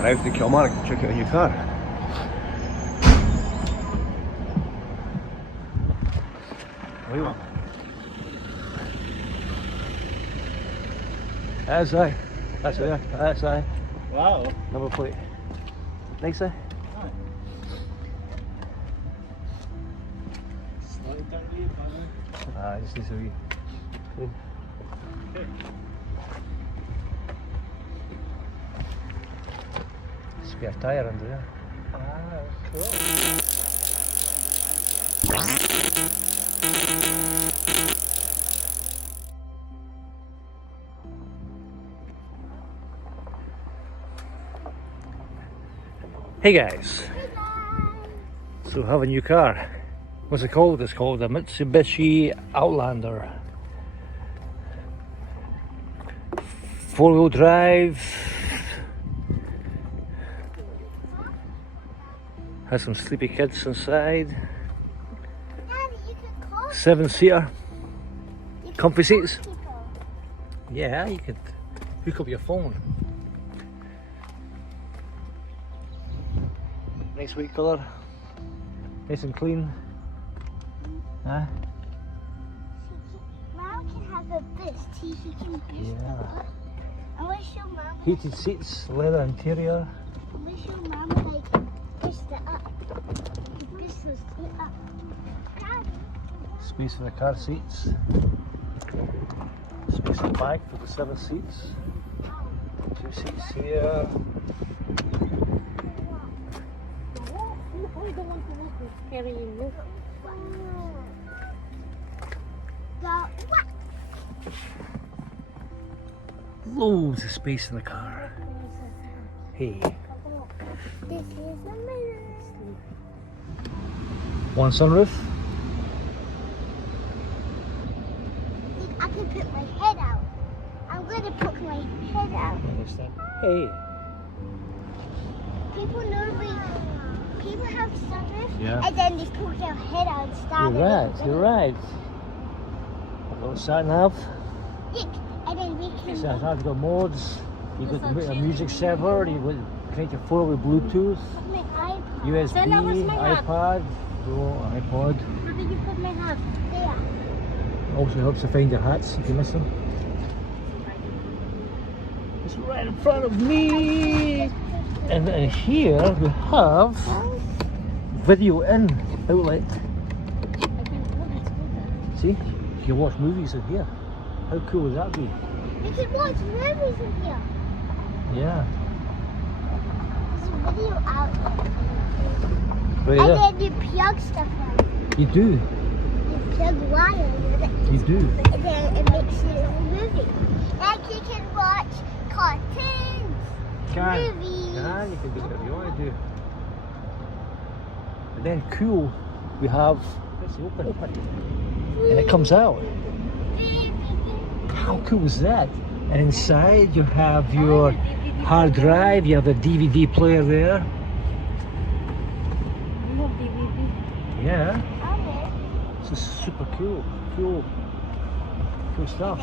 Arrived in Kilmarnock to check out a new car. Wait one. That's I. That's there. That's I. Wow. Number plate. Nice eh? Just needs a wee clean. Okay. Spare tyre under there. Ah, cool. Hey guys! So I have a new car. What's it called? It's called a Mitsubishi Outlander. 4-wheel drive. Has some sleepy kids inside. 7-seater. Comfy seats. Yeah, you could hook up your phone. Nice white colour. Nice and clean. Huh? Mom can have a boost. He can boost Yeah. I want to show Mom. Heated seats, leather interior. I want to show Mom that I can boost it up. Boost it up. Space for the car seats. Space in the back for the 7 seats. 2 seats here. I don't want to look at carrying you. Loads of space in the car. Hey. This is amazing. One sunroof. I can put my head out. I'm going to put my head out. Hey. People have sunroofs, Yeah. and then they poke their head out and start. You're right, you're right. A little sat nav. And then we can. So I've got modes. You've got a music server. You've got connect your phone with Bluetooth, Put my iPod. USB, Stella, where's my hat? iPad, iPod. Where did you put my hat? There. Also helps to find your hats if you miss them. It's right in front of me. And then here we have video in outlet. See, you can watch movies in here. How cool would that be? We can watch movies in here. Yeah. There's a video out there. Right And there. then you plug stuff in. You do. You plug wires in it. You do. And then it makes it a movie. Like you can watch cartoons, movies. Yeah, you can do whatever you want to do. But then cool, we have this open. And it comes out. How cool is that? And inside you have your hard drive, you have the DVD player there. You have DVD. Yeah, Okay. this is super cool. Cool stuff.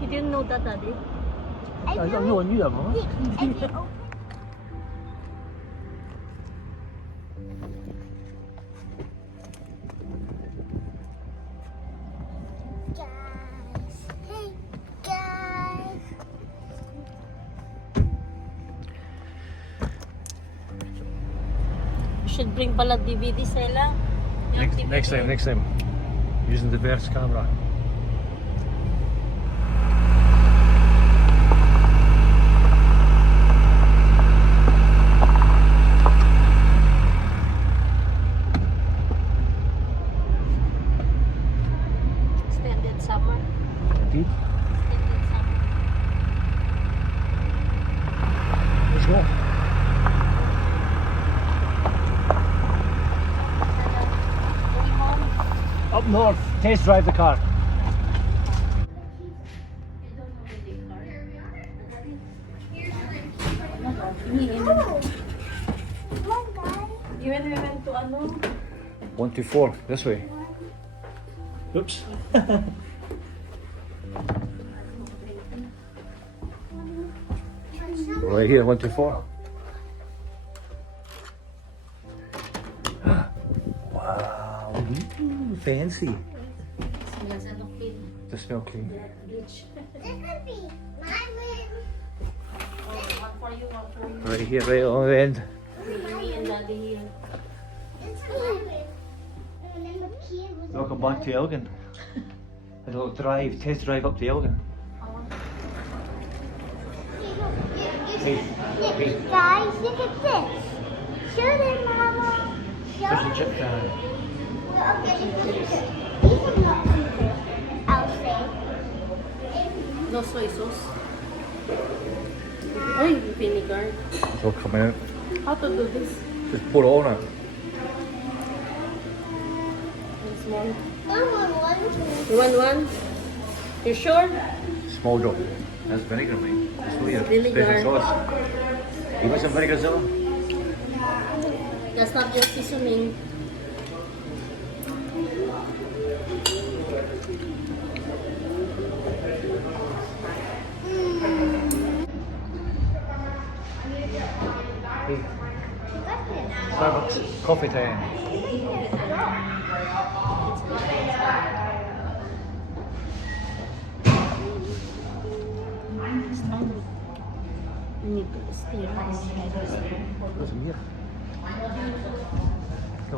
You didn't know that, Daddy? I don't know, I knew that, Mama. And you open. Guys, hey guys. You should bring pala DVD, Stella. Yung DVD. Next time. Using the reverse camera. Extended summer. Indeed. Extended summer. Let's go. Going home. Up north, test drive the car. You when we went to ano? 124, this way. Oops. Right here, 124. Fancy. Smells ano clean. To smell clean. Rich. This would be my room. Oh, one for you, one for you. Right here, right on the end. Me and Daddy here. This is my room. And then the key was Welcome back to Elgin. Had a little drive, test drive up to Elgin. Hey, hey. Guys, look at this. Show them, Mama. Show Fish and them. chip time. We're getting pictures. These are not pictures, I'll say. No soy sauce. Oy, vinegar. It's all coming out. How to do this? Just pour it on it. One small. One. You want one? You sure? Small drop. That's vinegar, mate. That's what you Vinegar. special sauce. You want some vinegar, Zilla? That's not just seasoning. Hey. Starbucks. Coffee time. You need to stir What's in here? Go.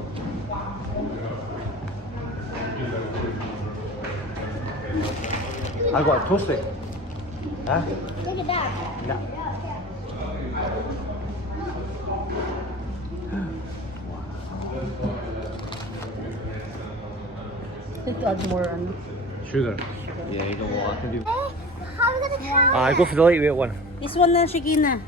I got a toasty. Huh? Look at that. No. Need to add more Sugar. Yeah, you know what I can do. How are we gonna try? Go for the lightweight one. This one na, Shikina.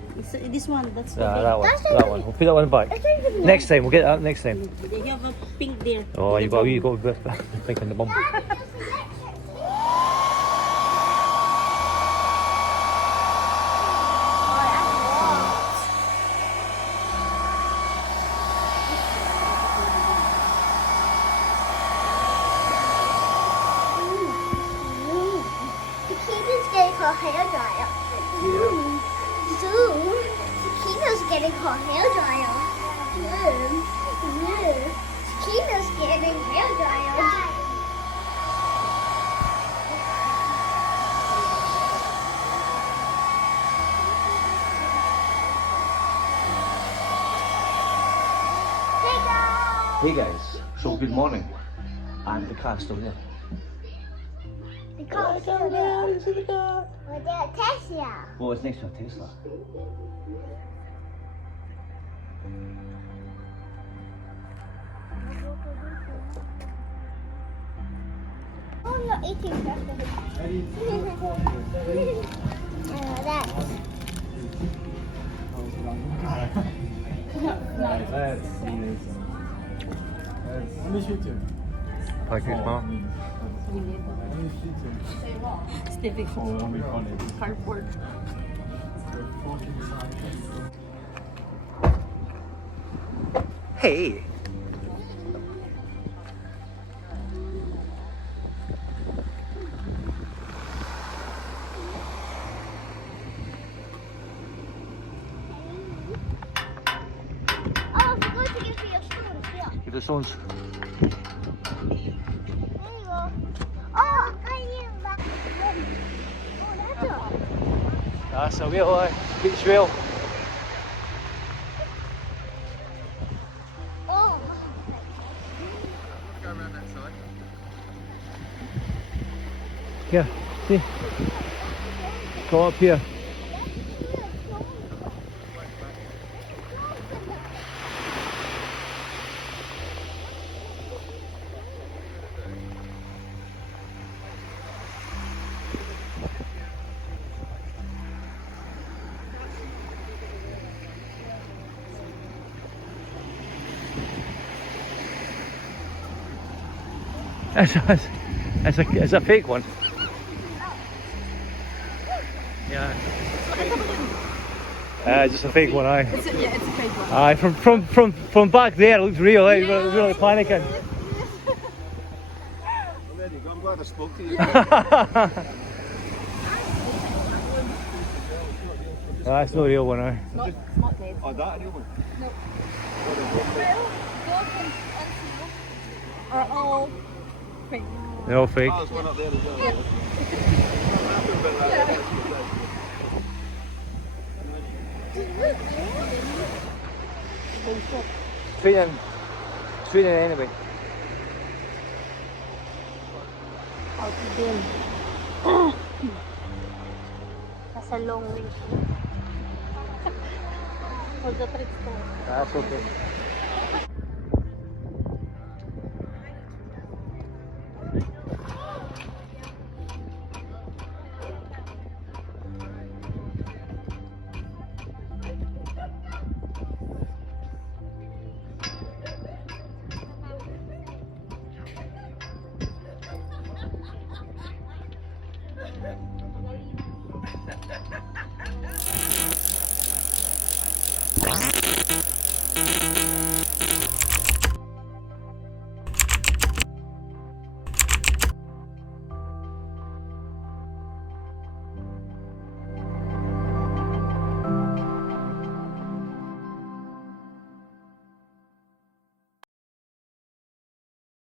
This one, that's Yeah, okay. that one. That's That one. We'll put that one back. It's not even Next time, we'll get that next time. They have a pink there. Oh, you got pink in the bum. Sakina's getting her hair dryer. Zoom. Sakina's getting her hair dryer. Sakina's getting hair dryer. Hey guys, so good morning. And the car's still there. The car's still there. We're there at Tesla. Well, it's next to a Tesla. Oh, I'm not eating breakfast. That's. Let me shoot you. Package, man. Let me shoot you. Stevie. Oh, we call it. Cardboard. Hey. Oh, I forgot to give you your spoon. Here. Give the stones. There you go. Oh, I need that. Oh, that's a. That's a wheel, beach wheel. Oh. Here, see? Go up here. It's a fake one. Yeah. Just a fake one, aye. It's a fake one. Aye, from back there it looks real, eh? Really panicking. There you go. I'm glad I spoke to you. That's no real one, aye. Not made. Oh, that a new one? No. are all fake. They're all fake. Oh, there's one up there as well. Sweden anyway. Out din. That's a long way. For the trip store. That's okay.